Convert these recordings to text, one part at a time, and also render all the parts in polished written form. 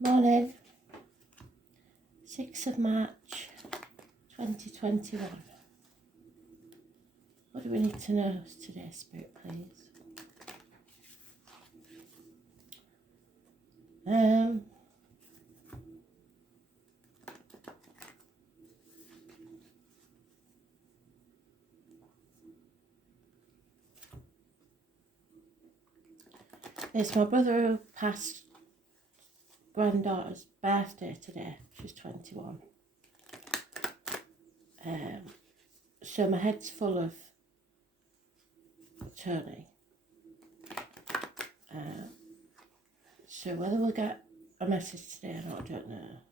Morning, 6th of March 2021. What do we need to know today, Spirit, please? It's my brother who passed granddaughter's birthday today. She's 21. So my head's full of Tony. So whether we'll get a message today or not, I don't know.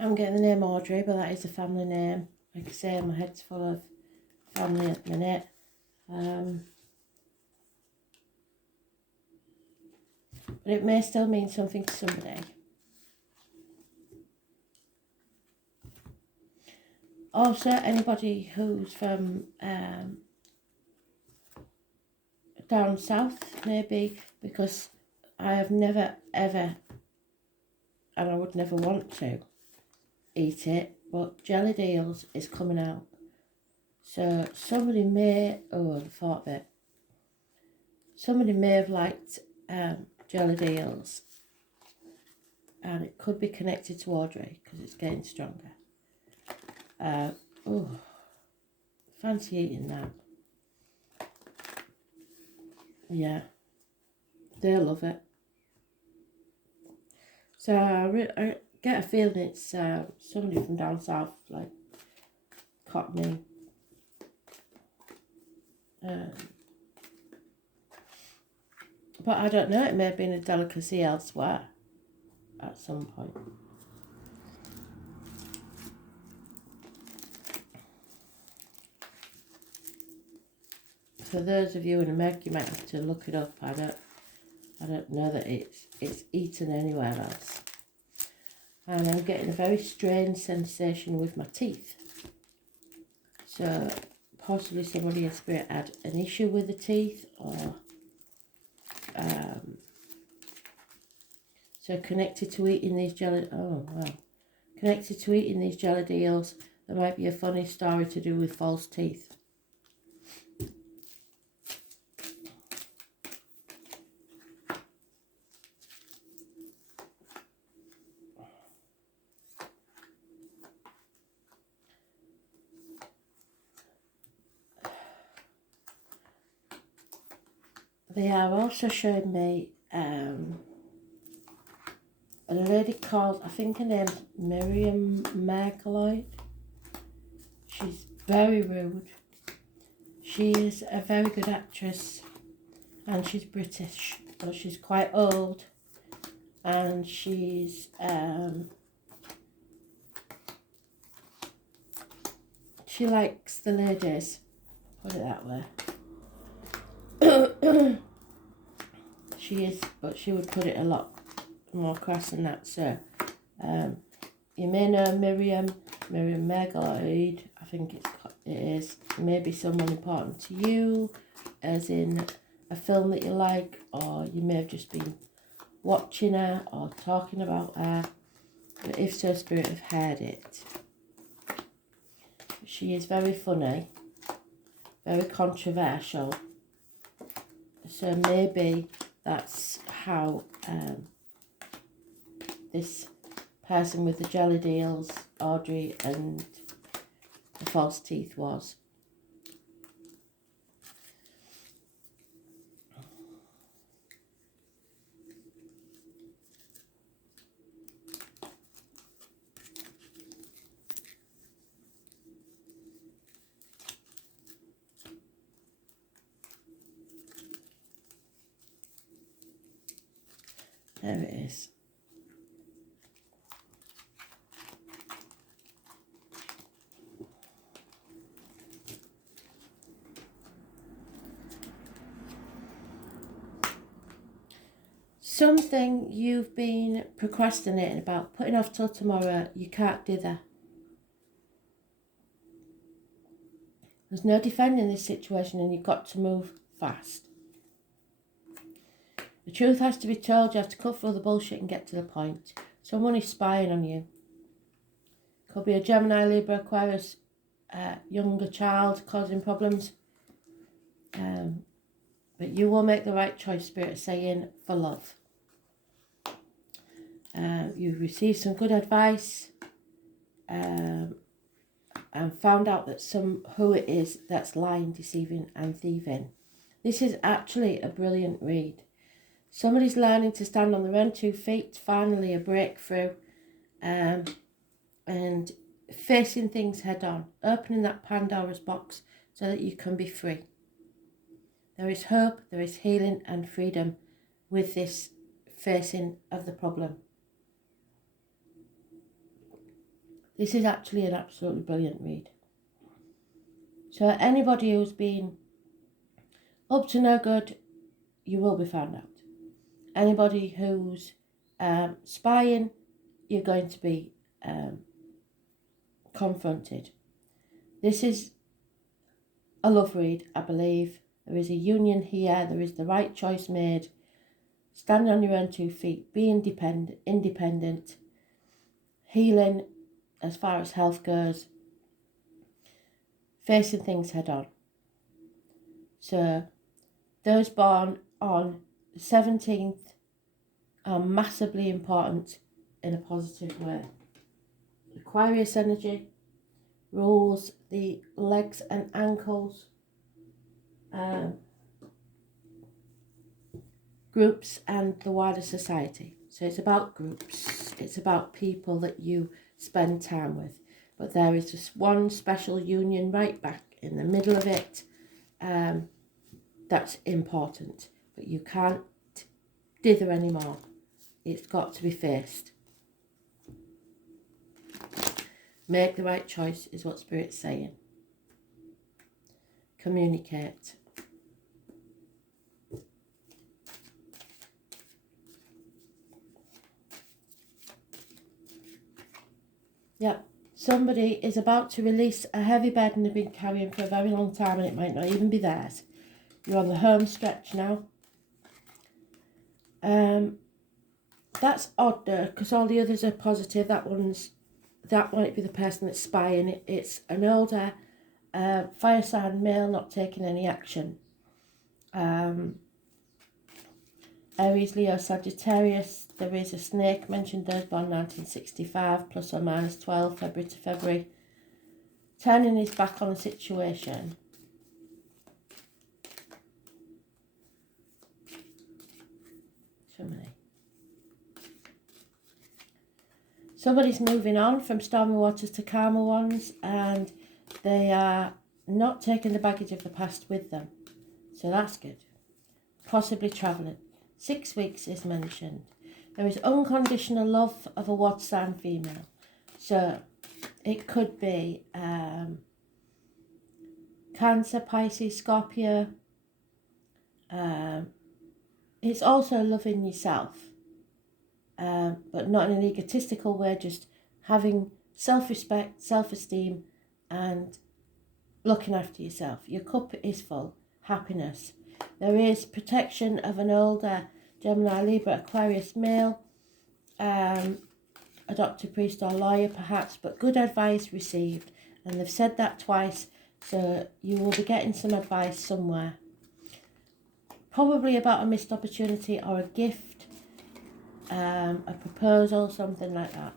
I'm getting the name Audrey, but that is a family name. Like I say, my head's full of family at the minute. But it may still mean something to somebody. Also, anybody who's from down south, maybe, because I have never, ever, and I would never want to eat it, but jellied eels is coming out. So somebody may, oh, the thought of it, somebody may have liked jellied eels, and it could be connected to Audrey because it's getting stronger. Oh, fancy eating that. Yeah, they love it. So I get a feeling it's somebody from down south, like Cockney. But I don't know, it may have been a delicacy elsewhere at some point. For those of you in America, you might have to look it up. I don't know that it's eaten anywhere else. And I'm getting a very strange sensation with my teeth. So possibly somebody in spirit had an issue with the teeth, or so connected to eating these connected to eating these jellied eels, there might be a funny story to do with false teeth. They are also showing me a lady called, I think her name's Miriam Margolyes. She's very rude. She is a very good actress, and she's British, but she's quite old, and she's she likes the ladies, put it that way. She is, but she would put it a lot more crass than that. So you may know Miriam Margolyes, I think it is, maybe someone important to you, as in a film that you like, or you may have just been watching her or talking about her. But if so, Spirit have heard it. She is very funny, very controversial. So maybe that's how this person with the jellied eels, Audrey, and the false teeth was. There it is. something you've been procrastinating about, putting off till tomorrow, you can't dither. There's no defending this situation and you've got to move fast. The truth has to be told, you have to cut through the bullshit and get to the point. Someone is spying on you. Could be a Gemini, Libra, Aquarius, younger child causing problems. But you will make the right choice, Spirit is saying, for love. You've received some good advice and found out that who it is that's lying, deceiving and thieving. This is actually a brilliant read. Somebody's learning to stand on their own 2 feet, finally a breakthrough, and facing things head on, opening that Pandora's box so that you can be free. There is hope, there is healing and freedom with this facing of the problem. This is actually an absolutely brilliant read. So anybody who's been up to no good, you will be found out. Anybody who's spying, you're going to be confronted. This is a love read, I believe. There is a union here. There is the right choice made. Stand on your own 2 feet. Be independent. Healing as far as health goes. Facing things head on. So those born on the 17th are massively important in a positive way. Aquarius energy rules the legs and ankles, groups and the wider society. So it's about groups, it's about people that you spend time with. But there is just one special union right back in the middle of it that's important. But you can't dither anymore. It's got to be faced. Make the right choice is what Spirit's saying. Communicate. Yep. Somebody is about to release a heavy burden they've been carrying for a very long time and it might not even be theirs. You're on the home stretch now. That's odd though, because all the others are positive. That won't be the person that's spying. It's an older fire sign male not taking any action. Aries, Leo, Sagittarius. There is a snake mentioned, those born 1965, plus or minus 12, February to February. Turning his back on the situation. Somebody's moving on from stormy waters to calmer ones, and they are not taking the baggage of the past with them. So that's good. Possibly travelling. 6 weeks is mentioned. There is unconditional love of a water sign female. So it could be Cancer, Pisces, Scorpio. It's also loving yourself. But not in an egotistical way, just having self-respect, self-esteem and looking after yourself. Your cup is full. Happiness. There is protection of an older Gemini, Libra, Aquarius male, a doctor, priest or lawyer perhaps, but good advice received. And they've said that twice, so you will be getting some advice somewhere. Probably about a missed opportunity or a gift. A proposal, something like that.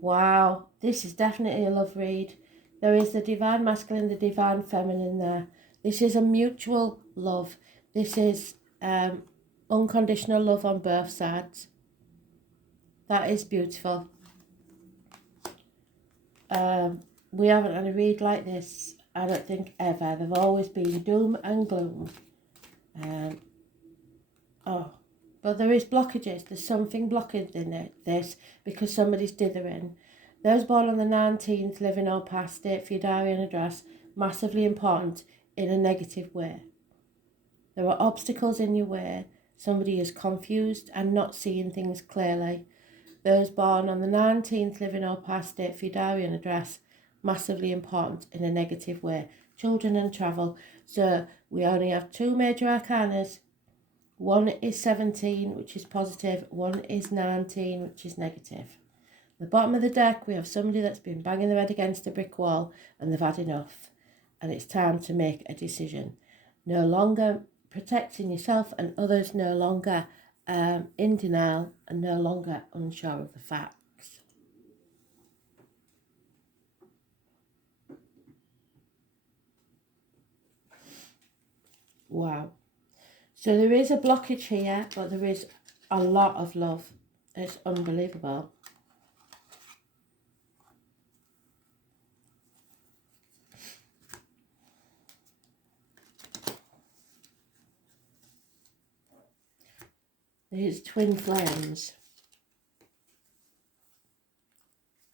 Wow, this is definitely a love read. There is the divine masculine, the divine feminine there. This is a mutual love. This is unconditional love on both sides. That is beautiful. We haven't had a read like this, I don't think, ever. They've always been doom and gloom. But there is blockages. There's something blocking in this because somebody's dithering. Those born on the 19th, living or past date for your diary and address, massively important in a negative way. There are obstacles in your way. Somebody is confused and not seeing things clearly. Those born on the 19th, living or past date for your diary and address, massively important in a negative way. Children and travel. So we only have 2 major arcanas. One is 17, which is positive. One is 19, which is negative. At the bottom of the deck, we have somebody that's been banging their head against a brick wall and they've had enough. And it's time to make a decision. No longer protecting yourself and others, no longer in denial, and no longer unsure of the facts. Wow. So there is a blockage here, but there is a lot of love. It's unbelievable. There's twin flames.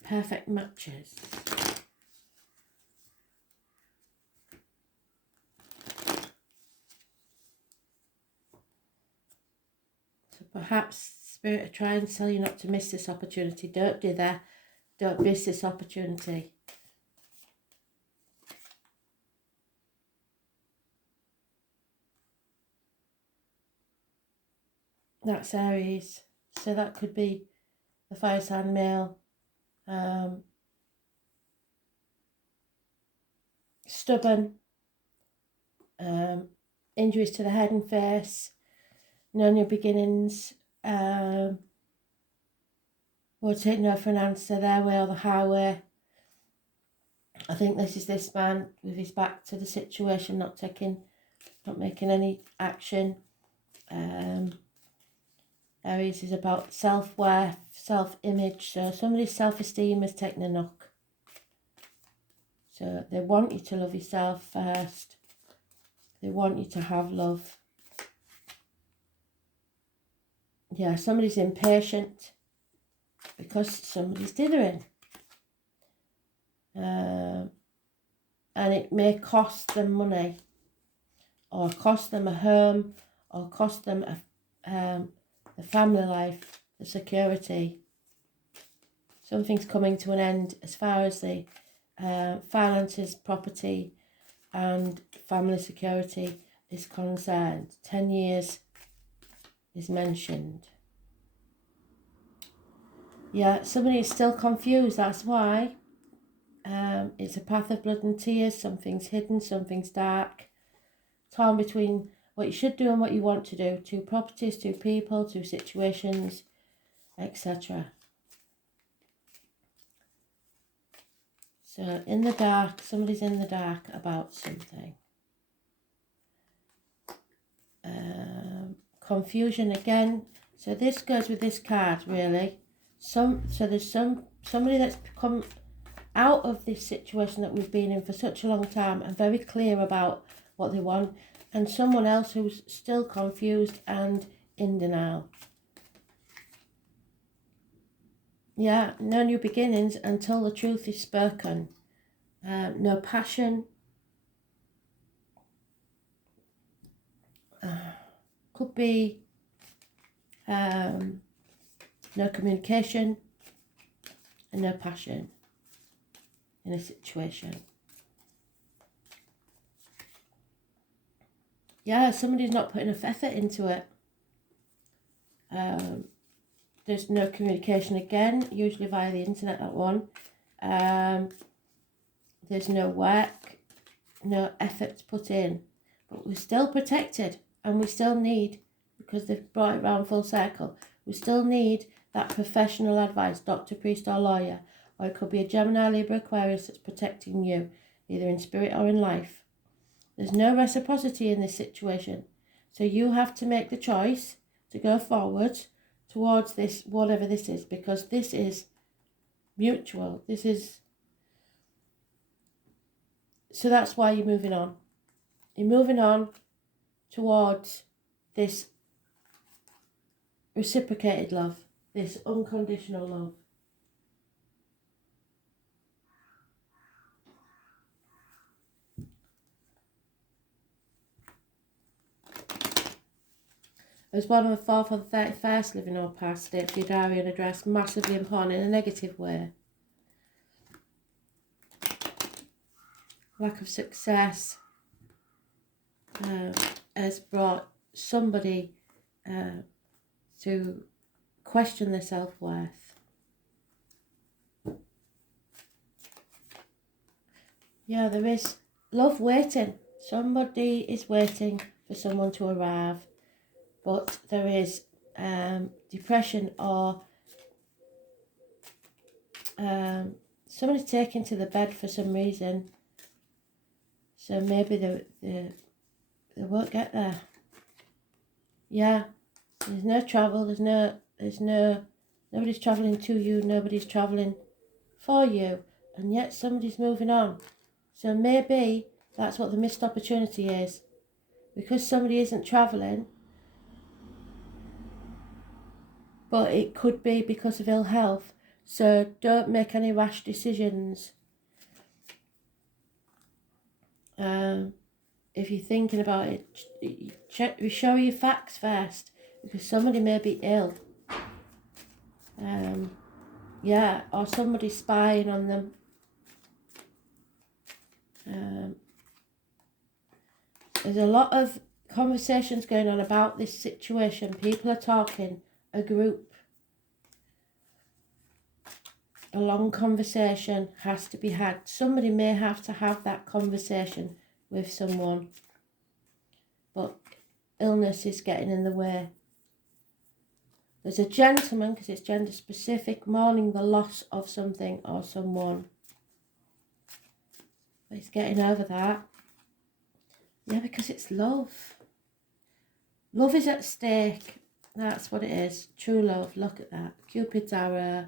Perfect matches. So perhaps Spirit are trying to tell you not to miss this opportunity. Don't do that. Don't miss this opportunity. That's Aries. So that could be the fire sign male. Stubborn. Injuries to the head and face. No new beginnings. Will take no for an answer, their way or the highway. I think this is this man with his back to the situation, not making any action. Aries is about self-worth, self-image. So somebody's self-esteem has taken a knock. So they want you to love yourself first. They want you to have love. Yeah, somebody's impatient because somebody's dithering. And it may cost them money, or cost them a home, or cost them the family life, the security. Something's coming to an end as far as the finances, property and family security is concerned. 10 years is mentioned. Yeah, somebody is still confused, that's why. It's a path of blood and tears. Something's hidden, something's dark. Torn between what you should do and what you want to do. 2 properties, 2 people, 2 situations, etc. So in the dark, somebody's in the dark about something. Confusion again. So this goes with this card, really. So there's somebody that's come out of this situation that we've been in for such a long time and very clear about what they want, and someone else who's still confused and in denial. Yeah, no new beginnings until the truth is spoken. No passion. Could be no communication and no passion in a situation. Yeah, somebody's not putting enough effort into it. There's no communication again, usually via the internet, that one. There's no work, no effort put in. But we're still protected, and we still need, because they've brought it round full circle, we still need that professional advice, doctor, priest or lawyer. Or it could be a Gemini, Libra, Aquarius that's protecting you, either in spirit or in life. There's no reciprocity in this situation. So you have to make the choice to go forward towards this, whatever this is, because this is mutual. This is... So that's why you're moving on. You're moving on towards this reciprocated love, this unconditional love. As one of the 4th or the 31st living or past date for your diary and address, massively important in a negative way. Lack of success has brought somebody to question their self-worth. Yeah, there is love waiting. Somebody is waiting for someone to arrive, but there is depression or somebody taken to the bed for some reason. So maybe they won't get there. Yeah, there's no travel. Nobody's travelling to you. Nobody's travelling for you, and yet somebody's moving on. So maybe that's what the missed opportunity is, because somebody isn't travelling. But it could be because of ill health. So don't make any rash decisions. If you're thinking about it, show your facts first, because somebody may be ill. Yeah, or somebody's spying on them. There's a lot of conversations going on about this situation. People are talking, a group. A long conversation has to be had. Somebody may have to have that conversation with someone, but illness is getting in the way. There's a gentleman, because it's gender specific, mourning the loss of something or someone. But he's getting over that. Yeah, because it's love. Love is at stake. That's what it is. True love. Look at that. Cupid's arrow.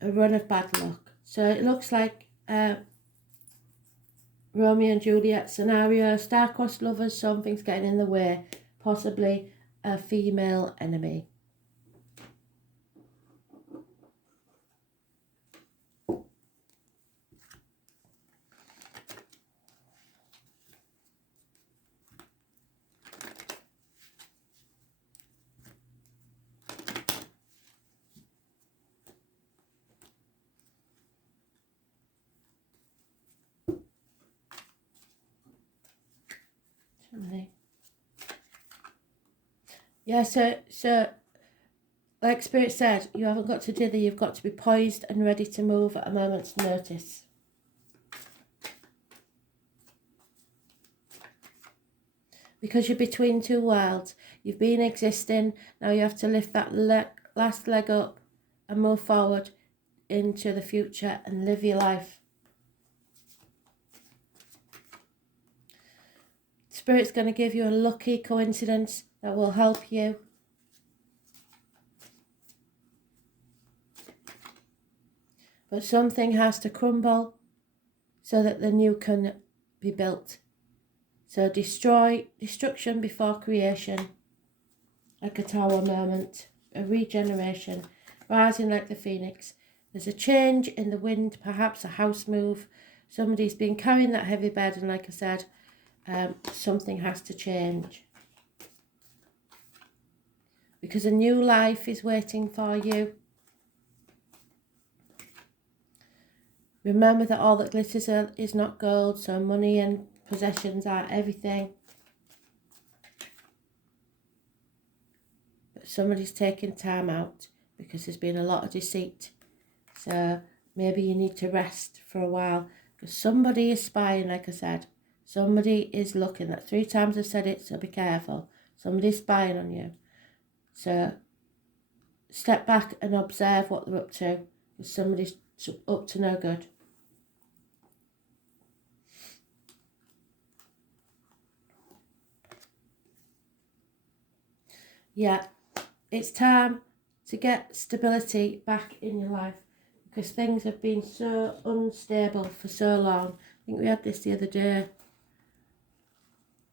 A run of bad luck. So it looks like Romeo and Juliet scenario. Star-crossed lovers, something's getting in the way. Possibly a female enemy. Yeah, so like Spirit said, you haven't got to dither, you've got to be poised and ready to move at a moment's notice. Because you're between two worlds. You've been existing, now you have to lift that last leg up and move forward into the future and live your life. Spirit's going to give you a lucky coincidence that will help you. But something has to crumble so that the new can be built. So destruction before creation. Like a tower moment, a regeneration, rising like the phoenix. There's a change in the wind, perhaps a house move. Somebody's been carrying that heavy bed, and like I said, something has to change. Because a new life is waiting for you. Remember that all that glitters is not gold, so money and possessions are everything. But somebody's taking time out because there's been a lot of deceit. So maybe you need to rest for a while, because somebody is spying, like I said. Somebody is looking. That 3 times I've said it, so be careful. Somebody's spying on you. So step back and observe what they're up to, because somebody's up to no good. Yeah, it's time to get stability back in your life, because things have been so unstable for so long. I think we had this the other day.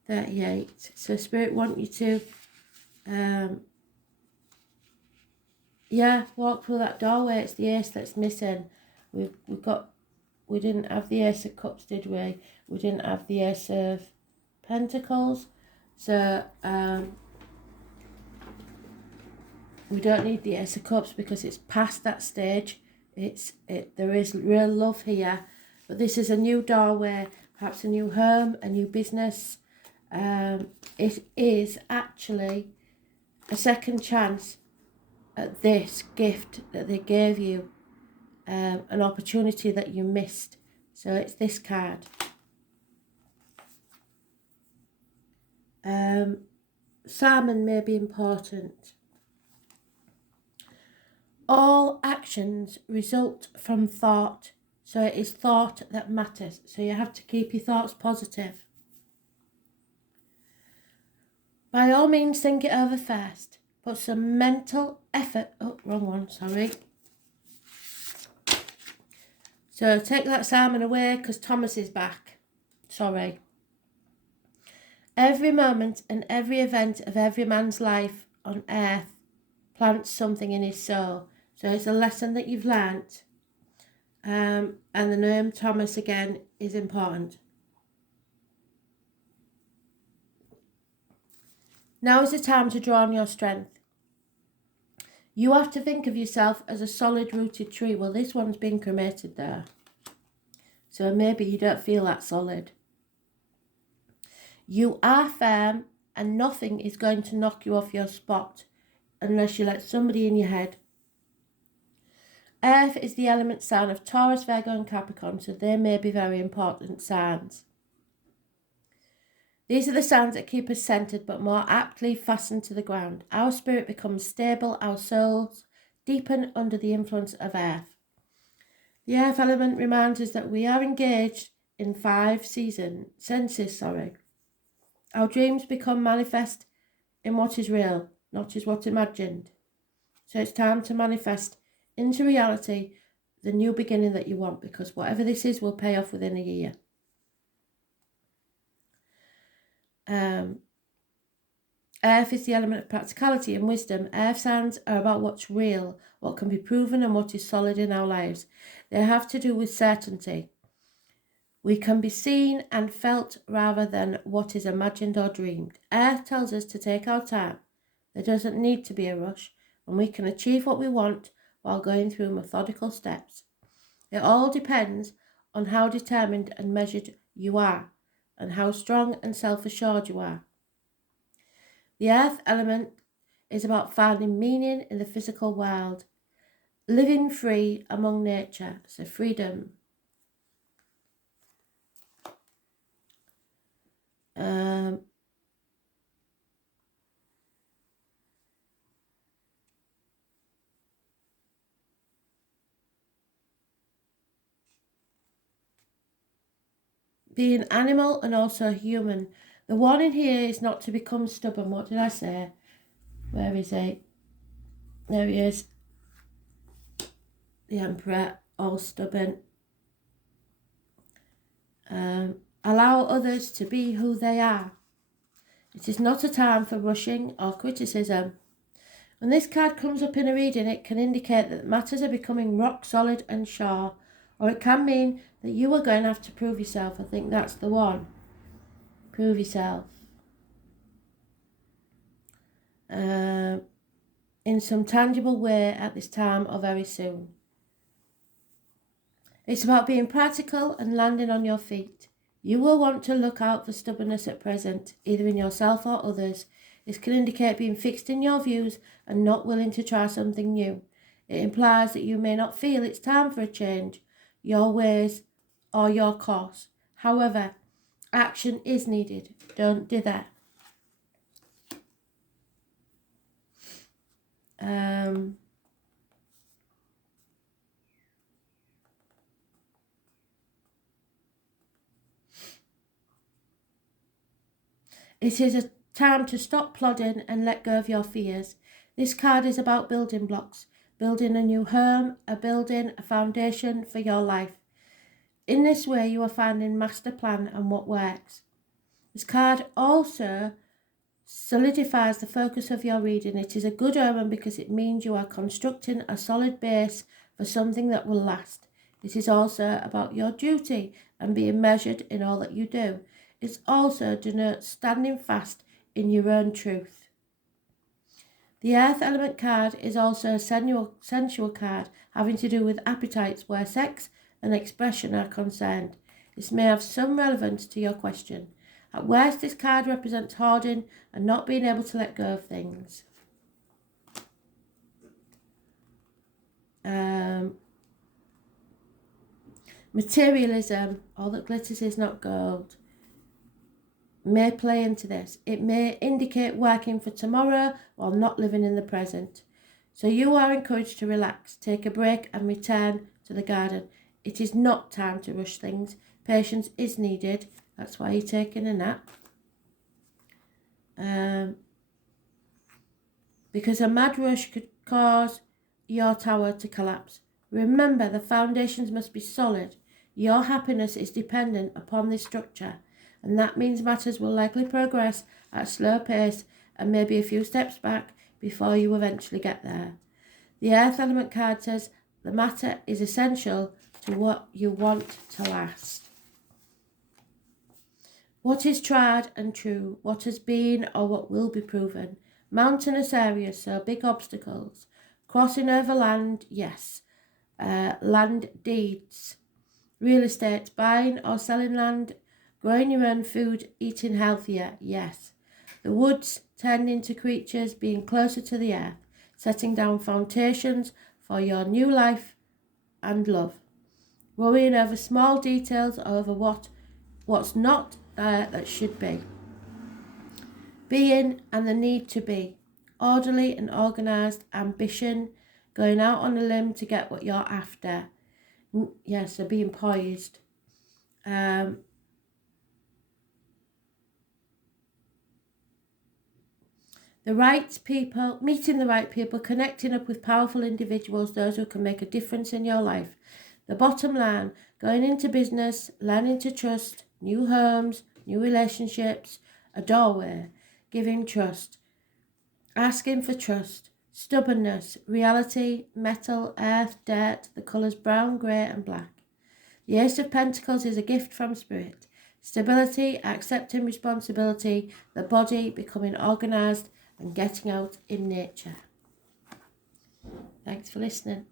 38. So Spirit want you to walk through that doorway. It's the ace that's missing. We've got we didn't have the Ace of Cups, did we? We didn't have the Ace of Pentacles. So we don't need the Ace of Cups because it's past that stage. There is real love here, but this is a new doorway, perhaps a new home, a new business. It is actually a second chance at this gift that they gave you, an opportunity that you missed. So it's this card. Salmon may be important. All actions result from thought, so it is thought that matters. So you have to keep your thoughts positive. By all means, think it over first. Put some mental effort. Oh, wrong one, sorry. So take that salmon away because Thomas is back. Sorry. Every moment and every event of every man's life on earth plants something in his soul. So it's a lesson that you've learnt. And the name Thomas again is important. Now is the time to draw on your strength. You have to think of yourself as a solid rooted tree. Well, this one's been cremated there. So maybe you don't feel that solid. You are firm and nothing is going to knock you off your spot unless you let somebody in your head. Earth is the element sign of Taurus, Virgo and Capricorn, so they may be very important signs. These are the signs that keep us centred but more aptly fastened to the ground. Our spirit becomes stable, our souls deepen under the influence of earth. The earth element reminds us that we are engaged in 5 senses. Our dreams become manifest in what is real, not as what's imagined. So it's time to manifest into reality the new beginning that you want, because whatever this is will pay off within a year. Earth is the element of practicality and wisdom. Earth signs are about what's real, what can be proven and what is solid in our lives. They have to do with certainty. We can be seen and felt rather than what is imagined or dreamed. Earth tells us to take our time. There doesn't need to be a rush, and we can achieve what we want while going through methodical steps. It all depends on how determined and measured you are, and how strong and self-assured you are. The earth element is about finding meaning in the physical world, living free among nature, so freedom. Being animal and also human. The one in here is not to become stubborn. What did I say? Where is he? There he is. The Emperor, all stubborn. Allow others to be who they are. It is not a time for rushing or criticism. When this card comes up in a reading, it can indicate that matters are becoming rock solid and sure, or it can mean that you are going to have to prove yourself. I think that's the one. Prove yourself. In some tangible way at this time or very soon. It's about being practical and landing on your feet. You will want to look out for stubbornness at present, either in yourself or others. This can indicate being fixed in your views and not willing to try something new. It implies that you may not feel it's time for a change, your ways or your course. However, action is needed. Don't dither. It is a time to stop plodding and let go of your fears. This card is about building blocks, building a new home, a foundation for your life. In this way, you are finding master plan and what works. This card also solidifies the focus of your reading. It is a good omen because it means you are constructing a solid base for something that will last. It is also about your duty and being measured in all that you do. It also denotes standing fast in your own truth. The earth element card is also a sensual card having to do with appetites where sex and expression are concerned. This may have some relevance to your question. At worst, this card represents hoarding and not being able to let go of things. Materialism, all that glitters is not gold, may play into this. It may indicate working for tomorrow while not living in the present. So you are encouraged to relax, take a break and return to the garden. It is not time to rush things. Patience is needed. That's why you're taking a nap. Because a mad rush could cause your tower to collapse. Remember, the foundations must be solid. Your happiness is dependent upon this structure, and that means matters will likely progress at a slow pace and maybe a few steps back before you eventually get there. The Earth Element card says the matter is essential to what you want to last. What is tried and true, what has been or what will be proven. Mountainous areas, so big obstacles. Crossing over land, yes. Land deeds. Real estate, buying or selling land. Growing your own food, eating healthier, yes. The woods, turning into creatures, being closer to the earth. Setting down foundations for your new life and love. Worrying over small details, over what's not there that should be. Being and the need to be. Orderly and organised, ambition, going out on a limb to get what you're after. Yes, so being poised. The right people, meeting the right people, connecting up with powerful individuals, those who can make a difference in your life. The bottom line, going into business, learning to trust, new homes, new relationships, a doorway, giving trust, asking for trust, stubbornness, reality, metal, earth, dirt, the colours brown, grey and black. The Ace of Pentacles is a gift from Spirit. Stability, accepting responsibility, the body becoming organised and getting out in nature. Thanks for listening.